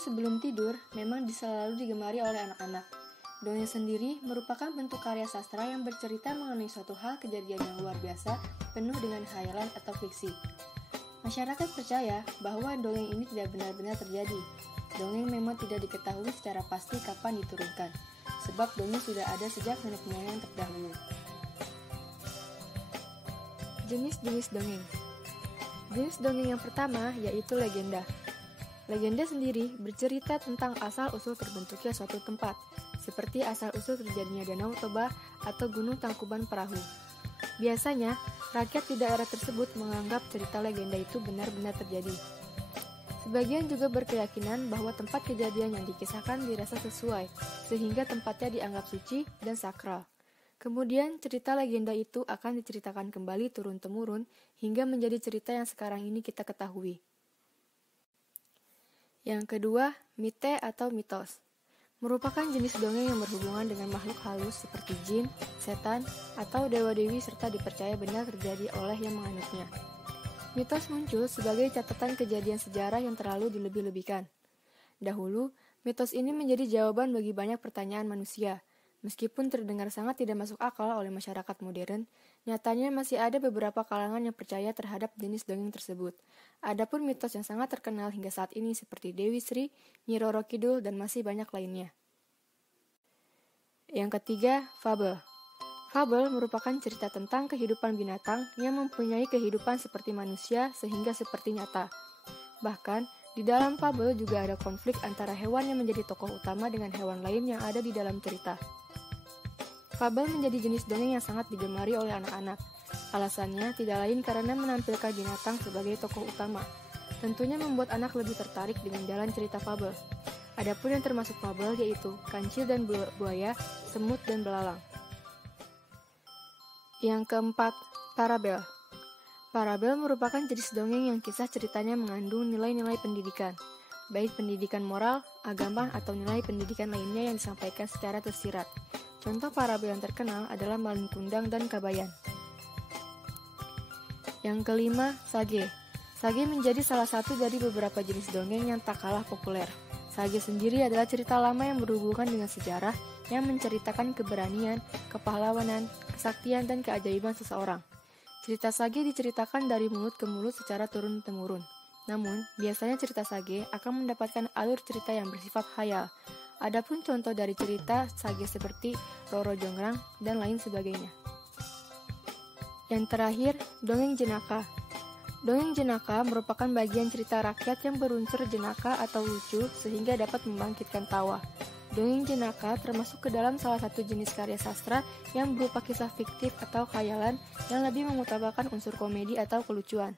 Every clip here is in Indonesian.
sebelum tidur memang selalu digemari oleh anak-anak. Dongeng sendiri merupakan bentuk karya sastra yang bercerita mengenai suatu hal kejadian yang luar biasa, penuh dengan khayalan atau fiksi. Masyarakat percaya bahwa dongeng ini tidak benar-benar terjadi. Dongeng memang tidak diketahui secara pasti kapan diturunkan, sebab dongeng sudah ada sejak nenek moyang terdahulu. Jenis-jenis dongeng. Jenis dongeng yang pertama yaitu legenda. Legenda sendiri bercerita tentang asal-usul terbentuknya suatu tempat, seperti asal-usul terjadinya Danau Toba atau Gunung Tangkuban Perahu. Biasanya, rakyat di daerah tersebut menganggap cerita legenda itu benar-benar terjadi. Sebagian juga berkeyakinan bahwa tempat kejadian yang dikisahkan dirasa sesuai, sehingga tempatnya dianggap suci dan sakral. Kemudian, cerita legenda itu akan diceritakan kembali turun-temurun hingga menjadi cerita yang sekarang ini kita ketahui. Yang kedua, mite atau mitos. Merupakan jenis dongeng yang berhubungan dengan makhluk halus seperti jin, setan, atau dewa-dewi serta dipercaya benar terjadi oleh yang menganutnya. Mitos muncul sebagai catatan kejadian sejarah yang terlalu dilebih-lebihkan. Dahulu, mitos ini menjadi jawaban bagi banyak pertanyaan manusia. Meskipun terdengar sangat tidak masuk akal oleh masyarakat modern, nyatanya masih ada beberapa kalangan yang percaya terhadap jenis dongeng tersebut. Adapun mitos yang sangat terkenal hingga saat ini seperti Dewi Sri, Nyi Roro Kidul, dan masih banyak lainnya. Yang ketiga, fabel. Fabel merupakan cerita tentang kehidupan binatang yang mempunyai kehidupan seperti manusia sehingga seperti nyata. Bahkan, di dalam fabel juga ada konflik antara hewan yang menjadi tokoh utama dengan hewan lain yang ada di dalam cerita. Fabel menjadi jenis dongeng yang sangat digemari oleh anak-anak. Alasannya tidak lain karena menampilkan binatang sebagai tokoh utama. Tentunya membuat anak lebih tertarik dengan jalan cerita fabel. Adapun yang termasuk fabel yaitu kancil dan buaya, semut dan belalang. Yang keempat, parabel. Parabel merupakan jenis dongeng yang kisah ceritanya mengandung nilai-nilai pendidikan, baik pendidikan moral, agama, atau nilai pendidikan lainnya yang disampaikan secara tersirat. Contoh parabel yang terkenal adalah Malin Kundang dan Kabayan. Yang kelima, sage. Sage menjadi salah satu dari beberapa jenis dongeng yang tak kalah populer. Sage sendiri adalah cerita lama yang berhubungan dengan sejarah yang menceritakan keberanian, kepahlawanan, kesaktian, dan keajaiban seseorang. Cerita sage diceritakan dari mulut ke mulut secara turun-temurun. Namun, biasanya cerita sage akan mendapatkan alur cerita yang bersifat khayal. Adapun contoh dari cerita sage seperti Roro Jonggrang dan lain sebagainya. Yang terakhir, dongeng jenaka. Dongeng jenaka merupakan bagian cerita rakyat yang berunsur jenaka atau lucu sehingga dapat membangkitkan tawa. Dongeng jenaka termasuk ke dalam salah satu jenis karya sastra yang berupa kisah fiktif atau khayalan yang lebih mengutamakan unsur komedi atau kelucuan.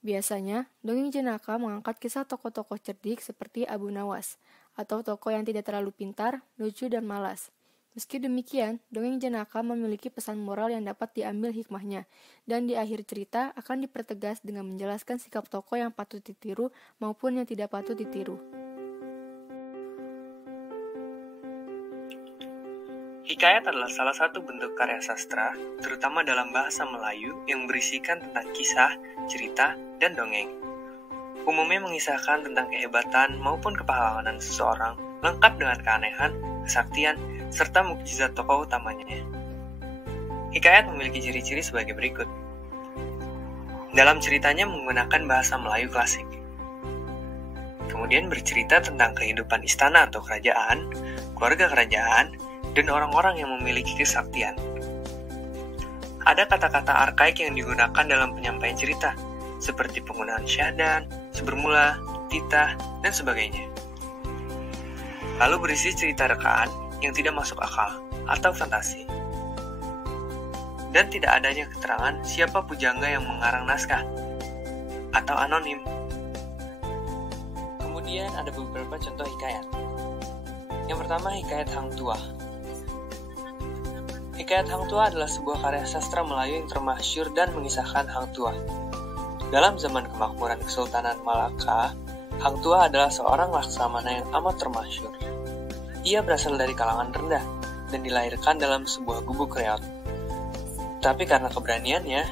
Biasanya, dongeng jenaka mengangkat kisah tokoh-tokoh cerdik seperti Abu Nawas, atau tokoh yang tidak terlalu pintar, lucu, dan malas. Meski demikian, dongeng jenaka memiliki pesan moral yang dapat diambil hikmahnya, dan di akhir cerita akan dipertegas dengan menjelaskan sikap tokoh yang patut ditiru maupun yang tidak patut ditiru. Hikayat adalah salah satu bentuk karya sastra, terutama dalam bahasa Melayu yang berisikan tentang kisah, cerita, dan dongeng. Umumnya mengisahkan tentang kehebatan maupun kepahlawanan seseorang, lengkap dengan keanehan, kesaktian, serta mukjizat tokoh utamanya. Hikayat memiliki ciri-ciri sebagai berikut. Dalam ceritanya menggunakan bahasa Melayu klasik. Kemudian bercerita tentang kehidupan istana atau kerajaan, keluarga kerajaan, dan orang-orang yang memiliki kesaktian. Ada kata-kata arkaik yang digunakan dalam penyampaian cerita, seperti penggunaan syahdan, sebermula, titah, dan sebagainya. Lalu berisi cerita rekaan yang tidak masuk akal atau fantasi. Dan tidak adanya keterangan siapa pujangga yang mengarang naskah atau anonim. Kemudian ada beberapa contoh hikayat. Yang pertama, hikayat Hang Tuah. Hikayat Hang Tuah adalah sebuah karya sastra Melayu yang termasyhur dan mengisahkan Hang Tuah. Dalam zaman kemakmuran Kesultanan Malaka, Hang Tuah adalah seorang laksamana yang amat termasyhur. Ia berasal dari kalangan rendah dan dilahirkan dalam sebuah gubuk reot. Tapi karena keberaniannya,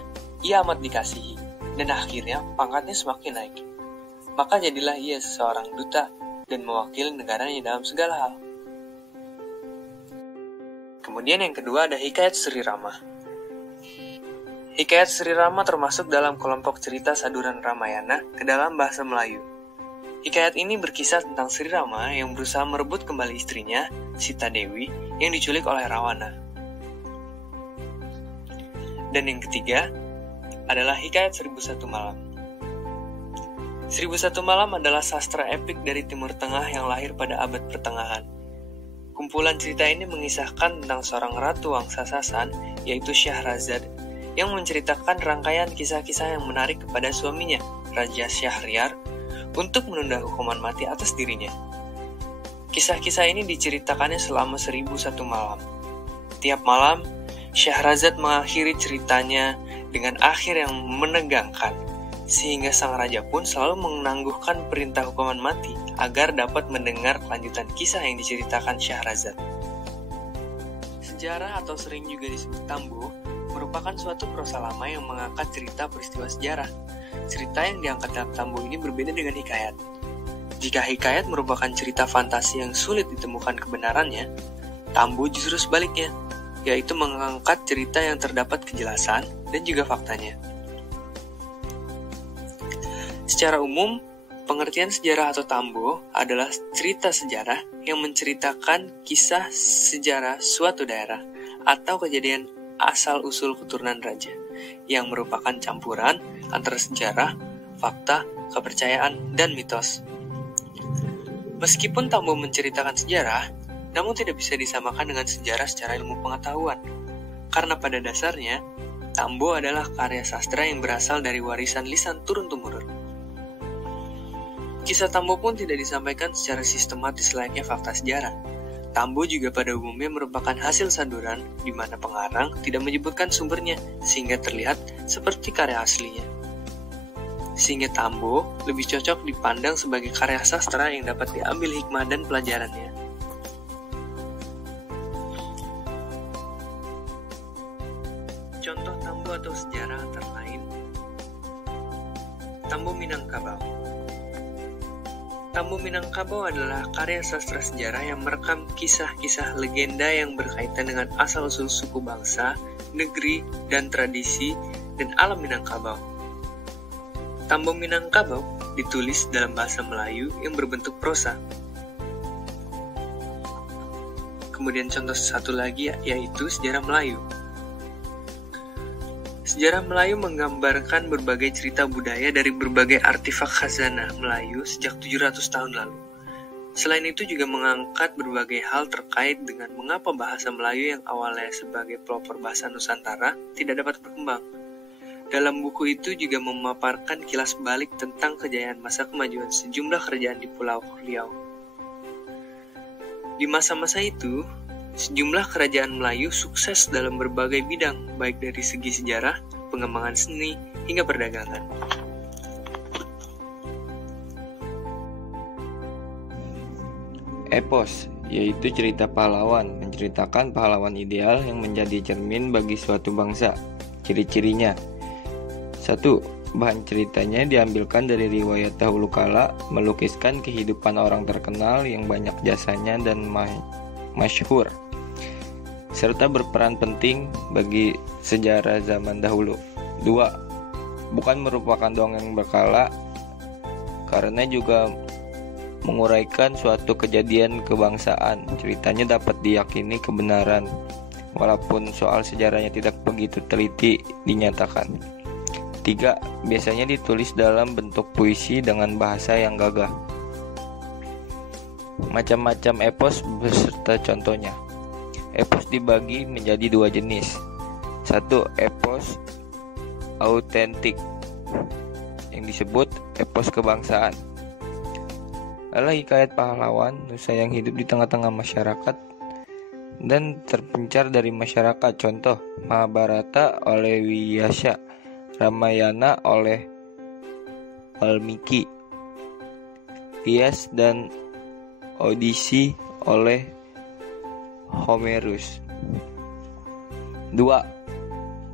ia amat dikasihi dan akhirnya pangkatnya semakin naik. Maka jadilah ia seorang duta dan mewakili negaranya dalam segala hal. Kemudian yang kedua ada Hikayat Sri Rama. Hikayat Sri Rama termasuk dalam kelompok cerita saduran Ramayana ke dalam bahasa Melayu. Hikayat ini berkisah tentang Sri Rama yang berusaha merebut kembali istrinya, Sita Dewi, yang diculik oleh Rawana. Dan yang ketiga adalah Hikayat 1001 Malam. 1001 Malam adalah sastra epik dari Timur Tengah yang lahir pada abad pertengahan. Kumpulan cerita ini mengisahkan tentang seorang ratu Wangsa Sasan, yaitu Syahrazad, yang menceritakan rangkaian kisah-kisah yang menarik kepada suaminya, Raja Syahriar, untuk menunda hukuman mati atas dirinya. Kisah-kisah ini diceritakannya selama 1001 malam. Tiap malam, Syahrazad mengakhiri ceritanya dengan akhir yang menegangkan, sehingga sang raja pun selalu menangguhkan perintah hukuman mati agar dapat mendengar kelanjutan kisah yang diceritakan Syahrazad. Sejarah atau sering juga disebut tambo merupakan suatu prosa lama yang mengangkat cerita peristiwa sejarah. Cerita yang diangkat dalam tambo ini berbeda dengan hikayat. Jika hikayat merupakan cerita fantasi yang sulit ditemukan kebenarannya, tambo justru sebaliknya, yaitu mengangkat cerita yang terdapat kejelasan dan juga faktanya. Secara umum, pengertian sejarah atau tambo adalah cerita sejarah yang menceritakan kisah sejarah suatu daerah atau kejadian asal-usul keturunan raja, yang merupakan campuran antara sejarah, fakta, kepercayaan, dan mitos. Meskipun tambo menceritakan sejarah, namun tidak bisa disamakan dengan sejarah secara ilmu pengetahuan, karena pada dasarnya, tambo adalah karya sastra yang berasal dari warisan lisan turun-temurun. Kisah tambo pun tidak disampaikan secara sistematis layaknya fakta sejarah. Tambo juga pada umumnya merupakan hasil saduran di mana pengarang tidak menyebutkan sumbernya sehingga terlihat seperti karya aslinya. Sehingga tambo lebih cocok dipandang sebagai karya sastra yang dapat diambil hikmah dan pelajarannya. Contoh tambo atau sejarah antara lain Tambo Minangkabau. Tambo Minangkabau adalah karya sastra sejarah yang merekam kisah-kisah legenda yang berkaitan dengan asal-usul suku bangsa, negeri, dan tradisi, dan alam Minangkabau. Tambo Minangkabau ditulis dalam bahasa Melayu yang berbentuk prosa. Kemudian contoh satu lagi yaitu sejarah Melayu. Sejarah Melayu menggambarkan berbagai cerita budaya dari berbagai artefak khazanah Melayu sejak 700 tahun lalu. Selain itu juga mengangkat berbagai hal terkait dengan mengapa bahasa Melayu yang awalnya sebagai pelopor bahasa Nusantara tidak dapat berkembang. Dalam buku itu juga memaparkan kilas balik tentang kejayaan masa kemajuan sejumlah kerajaan di Pulau Riau. Di masa-masa itu, sejumlah kerajaan Melayu sukses dalam berbagai bidang, baik dari segi sejarah, pengembangan seni, hingga perdagangan. Epos, yaitu cerita pahlawan, menceritakan pahlawan ideal yang menjadi cermin bagi suatu bangsa. Ciri-cirinya: 1. Bahan ceritanya diambilkan dari riwayat dahulu kala, melukiskan kehidupan orang terkenal yang banyak jasanya dan masyhur, serta berperan penting bagi sejarah zaman dahulu. 2. Bukan merupakan dongeng berkala, karena juga menguraikan suatu kejadian kebangsaan. Ceritanya dapat diyakini kebenaran, walaupun soal sejarahnya tidak begitu teliti dinyatakan. 3. Biasanya ditulis dalam bentuk puisi dengan bahasa yang gagah. Macam-macam epos beserta contohnya. Epos dibagi menjadi dua jenis. 1. Epos autentik, yang disebut epos kebangsaan, adalah hikayat pahlawan nusa yang hidup di tengah-tengah masyarakat dan terpencar dari masyarakat. Contoh: Mahabharata oleh Vyasa, Ramayana oleh Walmiki, Ilias dan Odyssey oleh Homerus. 2.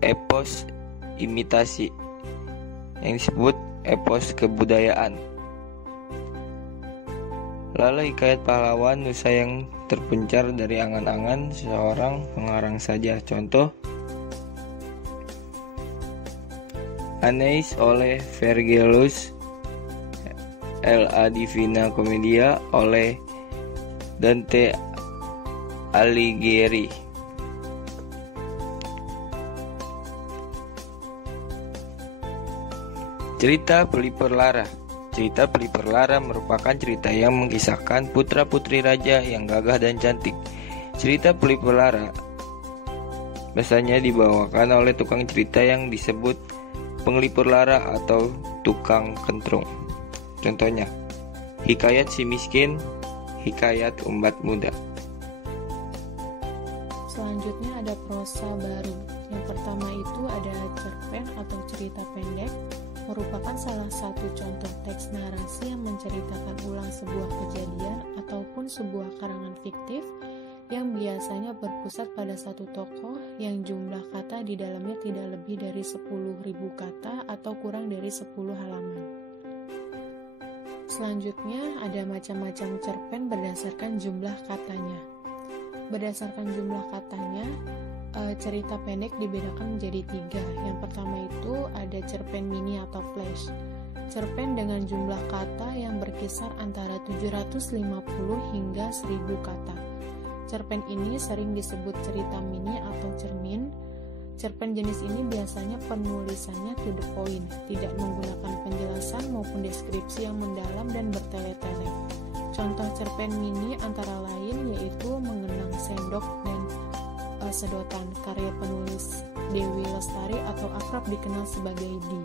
Epos imitasi, yang disebut epos kebudayaan, Lala hikayat pahlawan Nusa yang terpencar dari angan-angan seorang pengarang saja. Contoh, Aeneas oleh Vergilius, La Divina Commedia oleh Dante Alighieri. Cerita Pelipur Lara. Cerita Pelipur Lara merupakan cerita yang mengisahkan putra-putri raja yang gagah dan cantik. Cerita Pelipur Lara biasanya dibawakan oleh tukang cerita yang disebut penglipur lara atau tukang kentrung. Contohnya, Hikayat Si Miskin, Hikayat Umbat Muda. Selanjutnya ada prosa baru. Yang pertama itu ada cerpen atau cerita pendek, merupakan salah satu contoh teks narasi yang menceritakan ulang sebuah kejadian ataupun sebuah karangan fiktif yang biasanya berpusat pada satu tokoh yang jumlah kata di dalamnya tidak lebih dari 10.000 kata atau kurang dari 10 halaman. Selanjutnya ada macam-macam cerpen berdasarkan jumlah katanya. Berdasarkan jumlah katanya, cerita pendek dibedakan menjadi 3. Yang pertama itu ada cerpen mini atau flash. Cerpen dengan jumlah kata yang berkisar antara 750 hingga 1000 kata. Cerpen ini sering disebut cerita mini atau cermin. Cerpen jenis ini biasanya penulisannya to the point, tidak menggunakan penjelasan maupun deskripsi yang mendalam dan bertele-tele. Contoh cerpen mini antara lain yaitu Mengenang Sendok dan Sedotan, karya penulis Dewi Lestari atau akrab dikenal sebagai Di.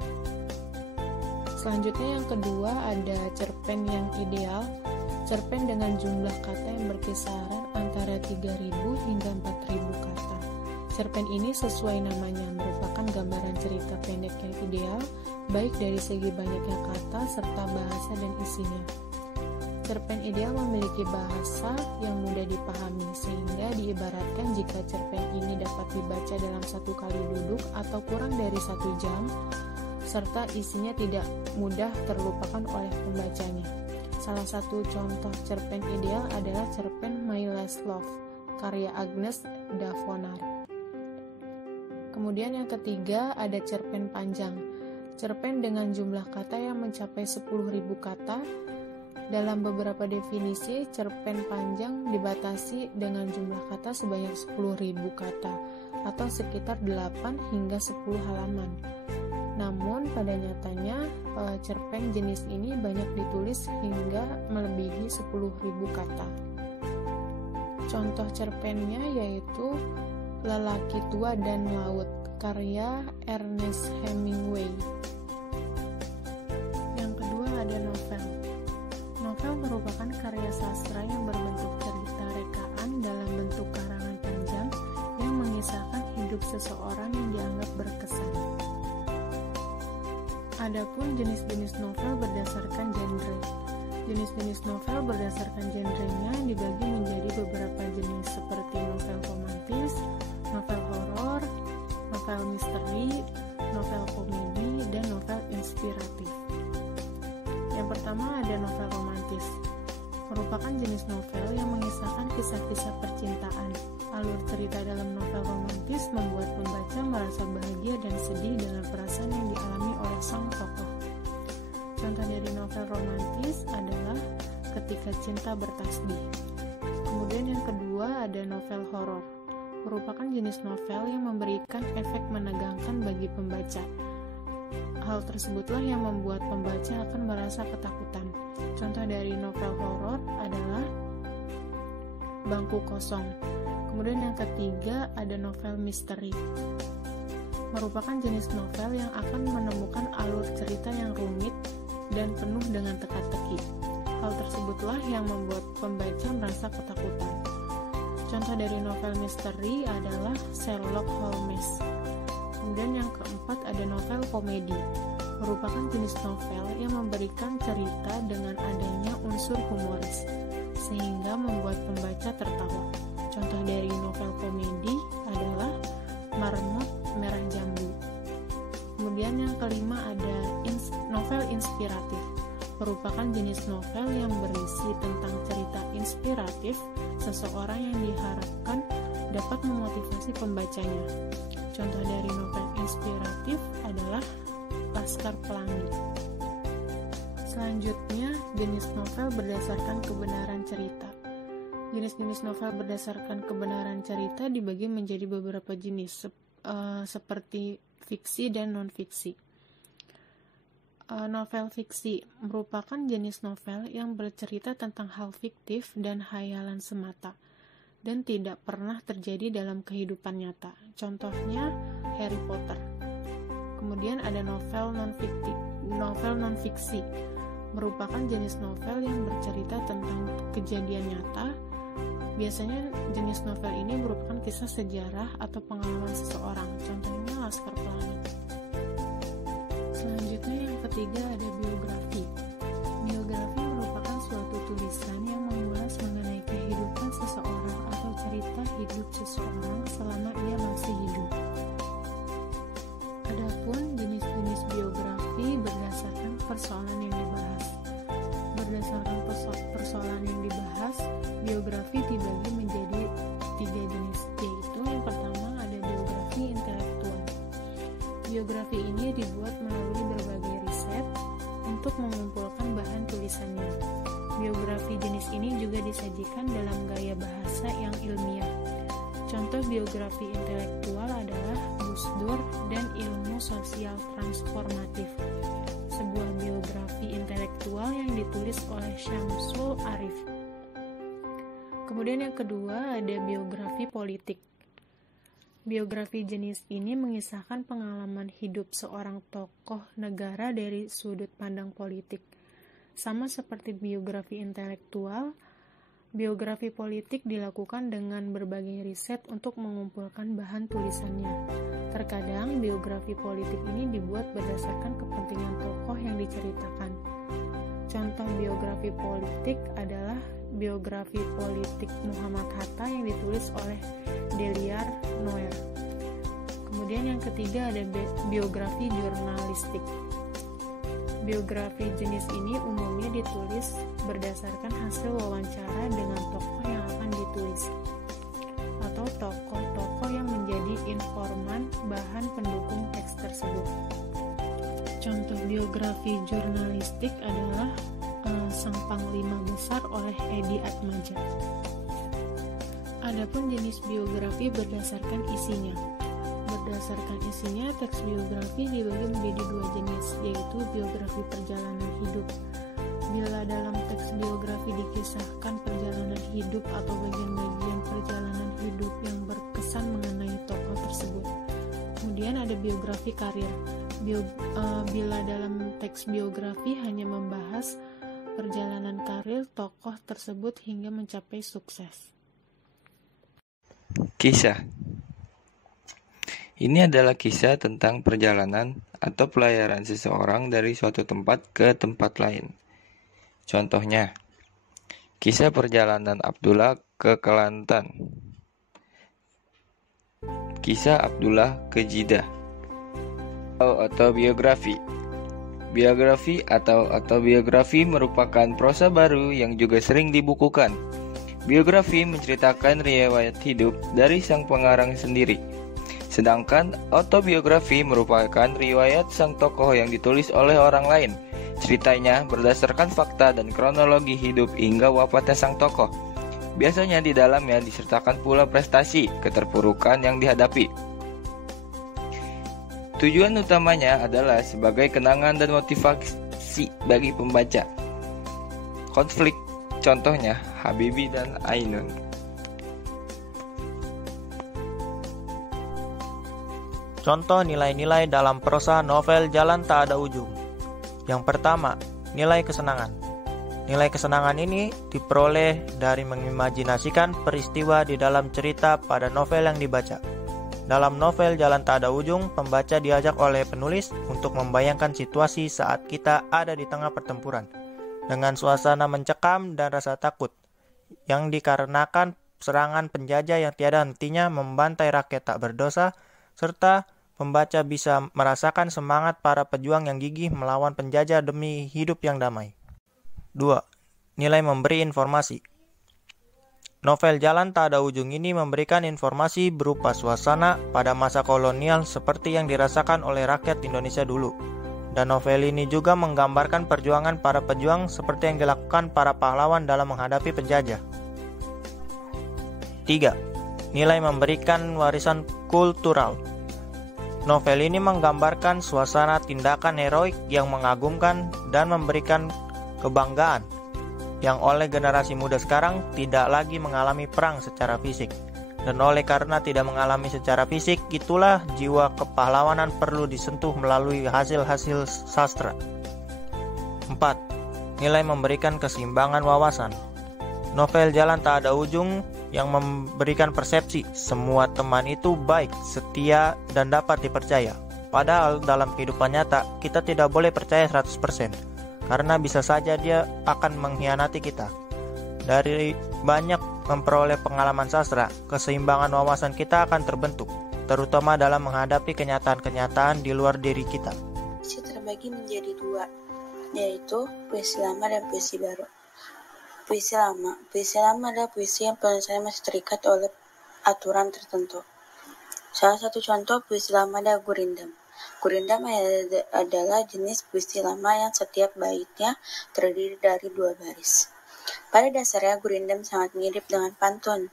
Selanjutnya yang kedua ada cerpen yang ideal. Cerpen dengan jumlah kata yang berkisaran antara 3.000 hingga 4.000 kata. Cerpen ini sesuai namanya merupakan gambaran cerita pendek yang ideal, baik dari segi banyaknya kata serta bahasa dan isinya. Cerpen ideal memiliki bahasa yang mudah dipahami, sehingga diibaratkan jika cerpen ini dapat dibaca dalam 1 kali duduk atau kurang dari 1 jam, serta isinya tidak mudah terlupakan oleh pembacanya. Salah satu contoh cerpen ideal adalah cerpen My Last Love, karya Agnes Davonar. Kemudian yang ketiga ada cerpen panjang. Cerpen dengan jumlah kata yang mencapai 10.000 kata. Dalam beberapa definisi, cerpen panjang dibatasi dengan jumlah kata sebanyak 10.000 kata atau sekitar 8 hingga 10 halaman. Namun pada nyatanya cerpen jenis ini banyak ditulis hingga melebihi 10.000 kata. Contoh cerpennya yaitu Lelaki Tua dan Laut, karya Ernest Hemingway. Yang kedua ada novel. Novel merupakan karya sastra yang berbentuk cerita rekaan dalam bentuk karangan panjang yang mengisahkan hidup seseorang yang dianggap berkesan. Adapun jenis-jenis novel berdasarkan genre. Jenis-jenis novel berdasarkan genrenya dibagi menjadi beberapa jenis seperti novel romantis, novel horor, novel misteri, novel komedi, dan novel inspiratif. Yang pertama ada novel romantis. Merupakan jenis novel yang mengisahkan kisah-kisah percintaan. Alur cerita dalam novel romantis membuat pembaca merasa bahagia dan sedih dengan perasaan yang dialami oleh sang tokoh. Contoh dari novel romantis adalah Ketika Cinta Bertasbih. Kemudian yang kedua ada novel horor. Merupakan jenis novel yang memberikan efek menegangkan bagi pembaca. Hal tersebutlah yang membuat pembaca akan merasa ketakutan. Contoh dari novel horor adalah Bangku Kosong. Kemudian yang ketiga ada novel misteri. Merupakan jenis novel yang akan menemukan alur cerita yang rumit dan penuh dengan teka-teki. Hal tersebutlah yang membuat pembaca merasa ketakutan. Contoh dari novel misteri adalah Sherlock Holmes. Kemudian yang keempat ada novel komedi. Merupakan jenis novel yang memberikan cerita dengan adanya unsur humoris, sehingga membuat pembaca tertawa. Contoh dari novel komedi adalah Marmut Merah Jambu. Kemudian yang kelima ada novel inspiratif. merupakan jenis novel yang berisi tentang cerita inspiratif seseorang yang diharapkan dapat memotivasi pembacanya. Contoh dari novel inspiratif adalah Laskar Pelangi. Selanjutnya, jenis novel berdasarkan kebenaran cerita. Jenis-jenis novel berdasarkan kebenaran cerita dibagi menjadi beberapa jenis, seperti fiksi dan non-fiksi. Novel fiksi merupakan jenis novel yang bercerita tentang hal fiktif dan khayalan semata, dan tidak pernah terjadi dalam kehidupan nyata. Contohnya Harry Potter. Kemudian ada novel non-fiksi merupakan jenis novel yang bercerita tentang kejadian nyata. Biasanya jenis novel ini merupakan kisah sejarah atau pengalaman seseorang. Contohnya Laskar Pelangi. Selanjutnya yang ketiga ada biografi. Biografi merupakan suatu tulisan yang mengulas mengenai kehidupan seseorang atau cerita hidup seseorang selama ia masih hidup. Adapun jenis-jenis biografi berdasarkan persoalan yang dibahas. Berdasarkan persoalan yang dibahas, biografi dibagi menjadi 3 jenis, yaitu yang pertama ada biografi intelektual. Biografi ini dibuat melalui berbagai riset untuk mengumpulkan bahan tulisannya. Biografi jenis ini juga disajikan dalam gaya bahasa yang ilmiah. Contoh biografi intelektual adalah Gus Dur dan Ilmu Sosial Transformatif, sebuah biografi intelektual yang ditulis oleh Syamsul Arif. Kemudian yang kedua ada biografi politik. Biografi jenis ini mengisahkan pengalaman hidup seorang tokoh negara dari sudut pandang politik. Sama seperti biografi intelektual, biografi politik dilakukan dengan berbagai riset untuk mengumpulkan bahan tulisannya. Terkadang biografi politik ini dibuat berdasarkan kepentingan tokoh yang diceritakan. Contoh biografi politik adalah biografi politik Muhammad Hatta yang ditulis oleh Deliar Noer. Kemudian yang ketiga ada biografi jurnalistik. Biografi jenis ini umumnya ditulis berdasarkan hasil wawancara dengan tokoh yang akan ditulis, atau tokoh-tokoh yang menjadi informan bahan pendukung teks tersebut. Contoh biografi jurnalistik adalah Sang Panglima Besar oleh Edi Atmaja. Adapun jenis biografi berdasarkan isinya. Berdasarkan isinya, teks biografi dibagi menjadi 2 jenis, yaitu biografi perjalanan hidup. Bila dalam teks biografi dikisahkan perjalanan hidup atau bagian-bagian perjalanan hidup yang berkesan mengenai tokoh tersebut. Kemudian ada biografi karir. Bila dalam teks biografi hanya membahas perjalanan karir tokoh tersebut hingga mencapai sukses. Kisah. Ini adalah kisah tentang perjalanan atau pelayaran seseorang dari suatu tempat ke tempat lain. Contohnya, kisah perjalanan Abdullah ke Kelantan. Kisah Abdullah ke Jeddah. Autobiografi. Biografi atau autobiografi merupakan prosa baru yang juga sering dibukukan. Biografi menceritakan riwayat hidup dari sang pengarang sendiri. Sedangkan autobiografi merupakan riwayat sang tokoh yang ditulis oleh orang lain. Ceritanya berdasarkan fakta dan kronologi hidup hingga wafatnya sang tokoh. Biasanya di dalamnya disertakan pula prestasi, keterpurukan yang dihadapi. Tujuan utamanya adalah sebagai kenangan dan motivasi bagi pembaca. Konflik, contohnya Habibie dan Ainun. Contoh nilai-nilai dalam prosa novel Jalan Tak Ada Ujung. Yang pertama, nilai kesenangan. Nilai kesenangan ini diperoleh dari mengimajinasikan peristiwa di dalam cerita pada novel yang dibaca. Dalam novel Jalan Tak Ada Ujung, pembaca diajak oleh penulis untuk membayangkan situasi saat kita ada di tengah pertempuran, dengan suasana mencekam dan rasa takut, yang dikarenakan serangan penjajah yang tiada hentinya membantai rakyat tak berdosa, serta pembaca bisa merasakan semangat para pejuang yang gigih melawan penjajah demi hidup yang damai. 2. Nilai memberi informasi. Novel Jalan Tak Ada Ujung ini memberikan informasi berupa suasana pada masa kolonial seperti yang dirasakan oleh rakyat Indonesia dulu. Dan novel ini juga menggambarkan perjuangan para pejuang seperti yang dilakukan para pahlawan dalam menghadapi penjajah. 3. Nilai memberikan warisan kultural. Novel ini menggambarkan suasana tindakan heroik yang mengagumkan dan memberikan kebanggaan yang oleh generasi muda sekarang tidak lagi mengalami perang secara fisik. Dan oleh karena tidak mengalami secara fisik, itulah jiwa kepahlawanan perlu disentuh melalui hasil-hasil sastra. 4. Nilai memberikan keseimbangan wawasan. Novel Jalan Tak Ada Ujung yang memberikan persepsi semua teman itu baik, setia, dan dapat dipercaya. Padahal dalam kehidupan nyata, kita tidak boleh percaya 100%, karena bisa saja dia akan mengkhianati kita. Dari banyak memperoleh pengalaman sastra, keseimbangan wawasan kita akan terbentuk, terutama dalam menghadapi kenyataan-kenyataan di luar diri kita. Puisi terbagi menjadi dua, yaitu puisi lama dan puisi baru. Puisi lama adalah puisi yang penulisannya masih terikat oleh aturan tertentu. Salah satu contoh puisi lama adalah Gurindam. Gurindam adalah jenis puisi lama yang setiap baitnya terdiri dari 2 baris. Pada dasarnya Gurindam sangat mirip dengan pantun,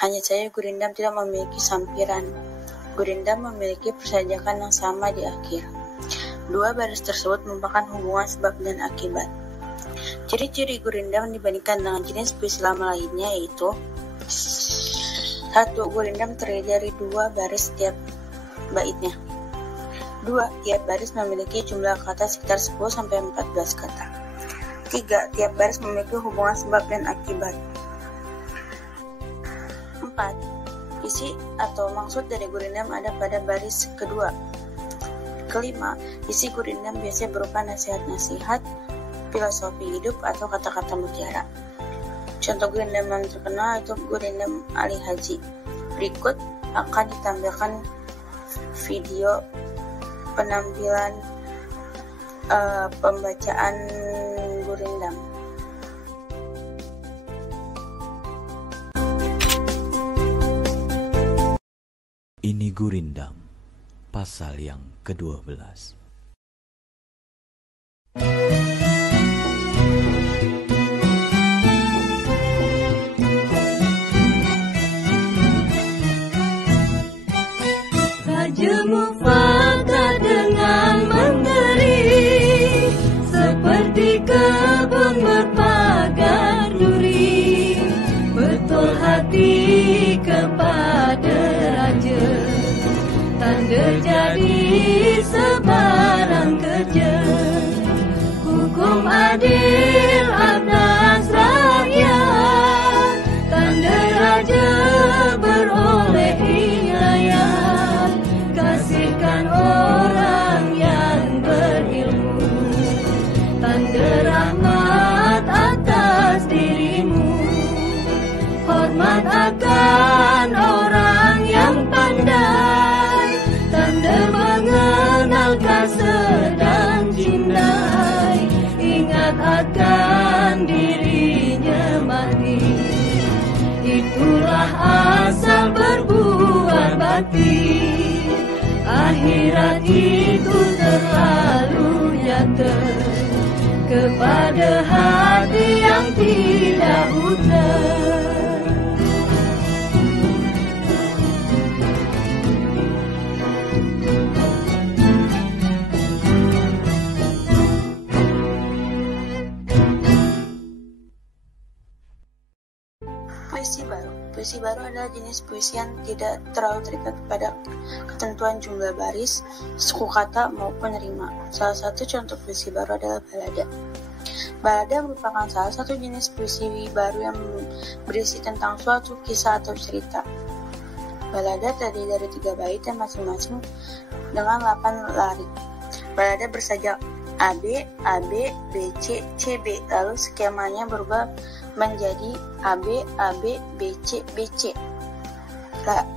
hanya saja Gurindam tidak memiliki sampiran. Gurindam memiliki persajakan yang sama di akhir. 2 baris tersebut merupakan hubungan sebab dan akibat. Ciri-ciri Gurindam dibandingkan dengan jenis puisi lama lainnya yaitu 1. Gurindam terdiri dari 2 baris setiap baitnya. 2. Tiap baris memiliki jumlah kata sekitar 10-14 kata. 3. Tiap baris memiliki hubungan sebab dan akibat. 4. Isi atau maksud dari Gurindam ada pada baris kedua. Kelima, isi Gurindam biasanya berupa nasihat-nasihat, filosofi hidup, atau kata-kata mutiara. Contoh Gurindam yang terkenal itu Gurindam Ali Haji. Berikut akan ditampilkan video penampilan pembacaan Gurindam. Ini Gurindam, pasal yang ke-12. Raja Mufaka dengan mengeri, seperti kebun berpagar duri, betul hati kepada raja, tanda jadi sebarang kerja, hukum adil atas rakyat, tanda raja beroleh hidayah, kasihkan orang yang berilmu, tanda rahmat atas dirimu, hormat akan orang yang pandai, tanda mengenal kasih dan cintai, ingat akan dirinya mati, itulah asal berbuat bakti. Akhirat itu terlalu nyata kepada hati yang tidak buta. Puisi baru adalah jenis puisi yang tidak terlalu terikat pada ketentuan jumlah baris, suku kata, maupun rima. Salah satu contoh puisi baru adalah balada. Balada merupakan salah satu jenis puisi baru yang berisi tentang suatu kisah atau cerita. Balada terdiri dari 3 bait yang masing-masing dengan 8 larik. Balada bersajak AB, AB, BC, CB, lalu skemanya berubah menjadi AB, AB, BC, BC.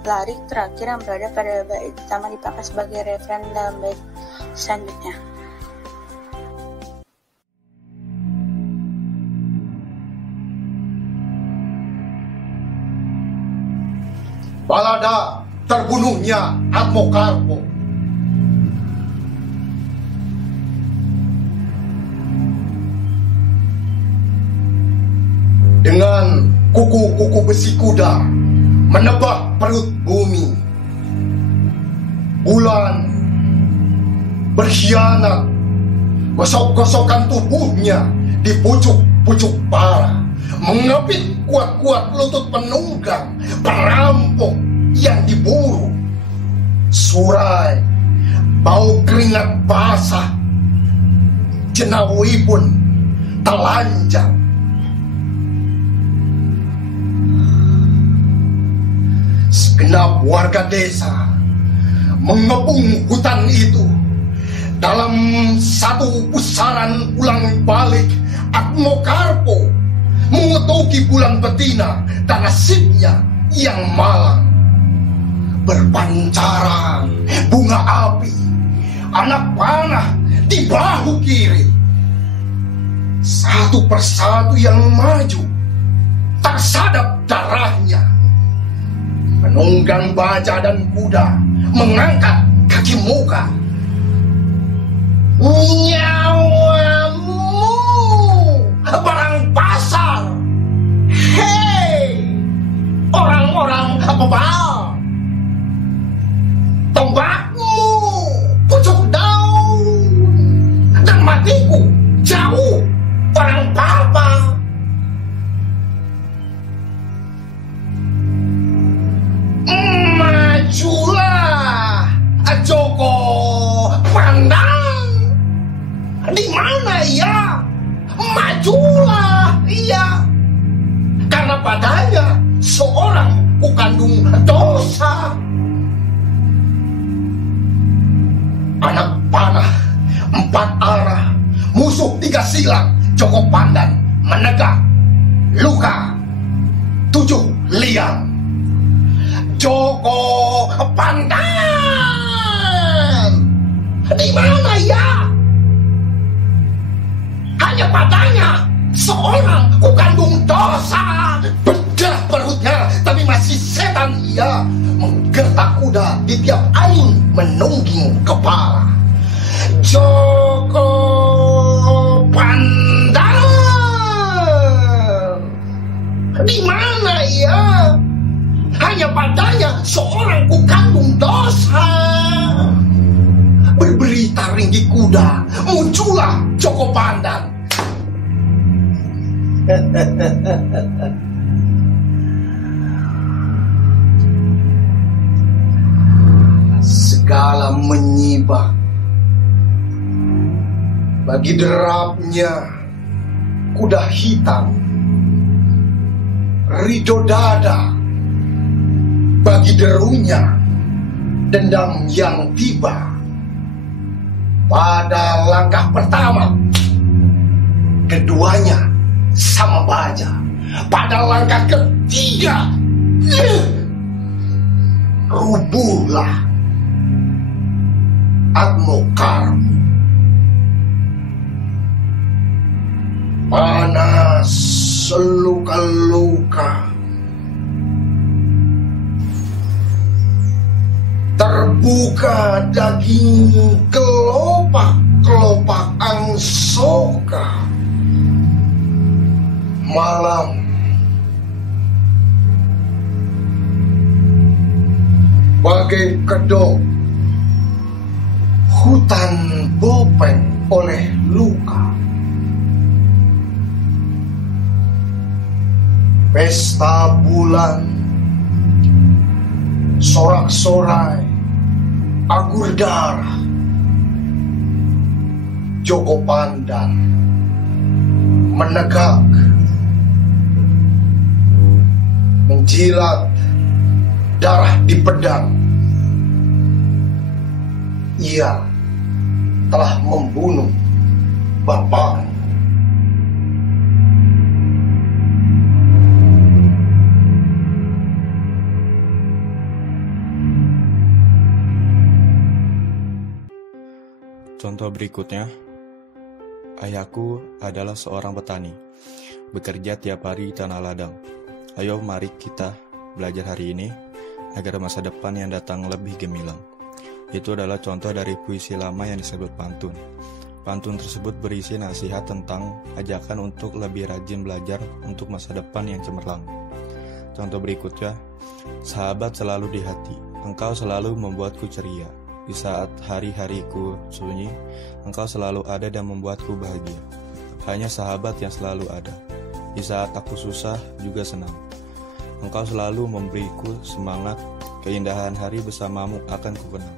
Larik terakhir yang berada pada bait pertama dipakai sebagai referen dalam bait selanjutnya. balada terbunuhnya Admokarpo. Dengan kuku-kuku besi kuda menebak perut bumi, bulan berkhianat, gosok-gosokkan tubuhnya di pucuk-pucuk bara, mengepit kuat-kuat lutut penunggang, perampok yang diburu. Surai, bau keringat basah, jenawi pun telanjang. Segenap warga desa mengepung hutan itu. Dalam satu pusaran ulang balik, Admokarpo mengetuki bulan betina dan nasibnya yang malang. Berpancaran bunga api, anak panah di bahu kiri. Satu persatu yang maju, tersadap darahnya. Penunggang baja dan kuda mengangkat kaki muka. Nyawamu barang pasar. Hei, orang-orang bebal. Tombakmu pucuk daun dan matiku jauh orang papa. Majulah, Joko Pandang. Di mana ia? Majulah ia. Karena padanya seorang kukandung dosa. Anak panah 4 arah, musuh 3 silang. Joko Pandan menegak, luka 7 liang. Joko Pandan, di mana ya? Hanya padanya seorang kukandung dosa. Bedah perutnya, tapi masih setan ia. Menggertak kuda di tiap angin, menungging kepala. Joko Pandan, di mana ia? Hanya padanya seorang kukandung dosa. Berberita ringgi kuda, muncullah Joko Pandan. Segala menyibak bagi derapnya kuda hitam. Ridho dada bagi derunya dendam yang tiba. Pada langkah pertama, keduanya sama baja. Pada langkah ketiga, rubuhlah Admokarpo. Panas luka-luka, terbuka daging kelopak-kelopak angsoka. Malam bagai kedok, hutan bopeng oleh luka. Pesta bulan, sorak-sorai, agur darah. Joko Pandan menegak, menjilat darah di pedang. Ia telah membunuh bapak. Contoh berikutnya, ayahku adalah seorang petani, bekerja tiap hari di tanah ladang. Ayo mari kita belajar hari ini agar masa depan yang datang lebih gemilang. Itu adalah contoh dari puisi lama yang disebut pantun. Pantun tersebut berisi nasihat tentang ajakan untuk lebih rajin belajar untuk masa depan yang cemerlang. Contoh berikutnya, sahabat selalu di hati, engkau selalu membuatku ceria. Di saat hari-hariku sunyi, engkau selalu ada dan membuatku bahagia. Hanya sahabat yang selalu ada. Di saat aku susah juga senang. Engkau selalu memberiku semangat, keindahan hari bersamamu akan kukenang.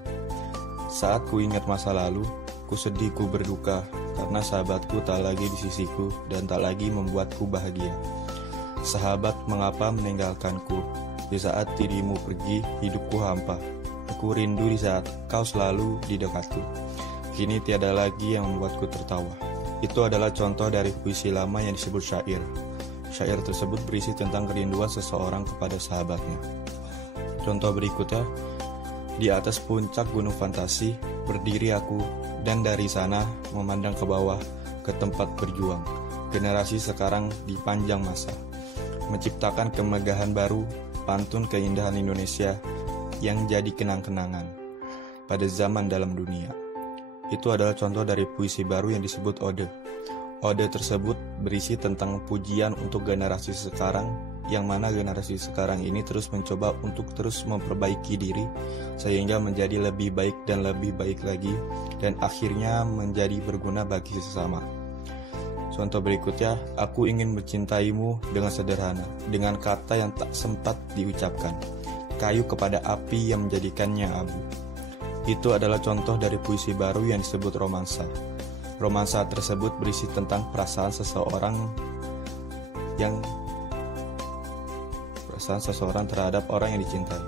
Saat ku ingat masa lalu, ku sedih, ku berduka, karena sahabatku tak lagi di sisiku dan tak lagi membuatku bahagia. Sahabat, mengapa meninggalkanku? Di saat dirimu pergi, hidupku hampa. Aku rindu di saat kau selalu di dekatku. Kini tiada lagi yang membuatku tertawa. Itu adalah contoh dari puisi lama yang disebut syair. Syair tersebut berisi tentang kerinduan seseorang kepada sahabatnya. Contoh berikutnya, di atas puncak gunung fantasi, berdiri aku, dan dari sana memandang ke bawah, ke tempat berjuang. Generasi sekarang di panjang masa, menciptakan kemegahan baru, pantun keindahan Indonesia yang jadi kenang-kenangan pada zaman dalam dunia. Itu adalah contoh dari puisi baru yang disebut ode. Ode tersebut berisi tentang pujian untuk generasi sekarang, yang mana generasi sekarang ini terus mencoba untuk terus memperbaiki diri sehingga menjadi lebih baik dan lebih baik lagi, dan akhirnya menjadi berguna bagi sesama. Contoh berikutnya, aku ingin mencintaimu dengan sederhana, dengan kata yang tak sempat diucapkan, kayu kepada api yang menjadikannya abu. Itu adalah contoh dari puisi baru yang disebut romansa. Romansa tersebut berisi tentang perasaan seseorang terhadap orang yang dicintai.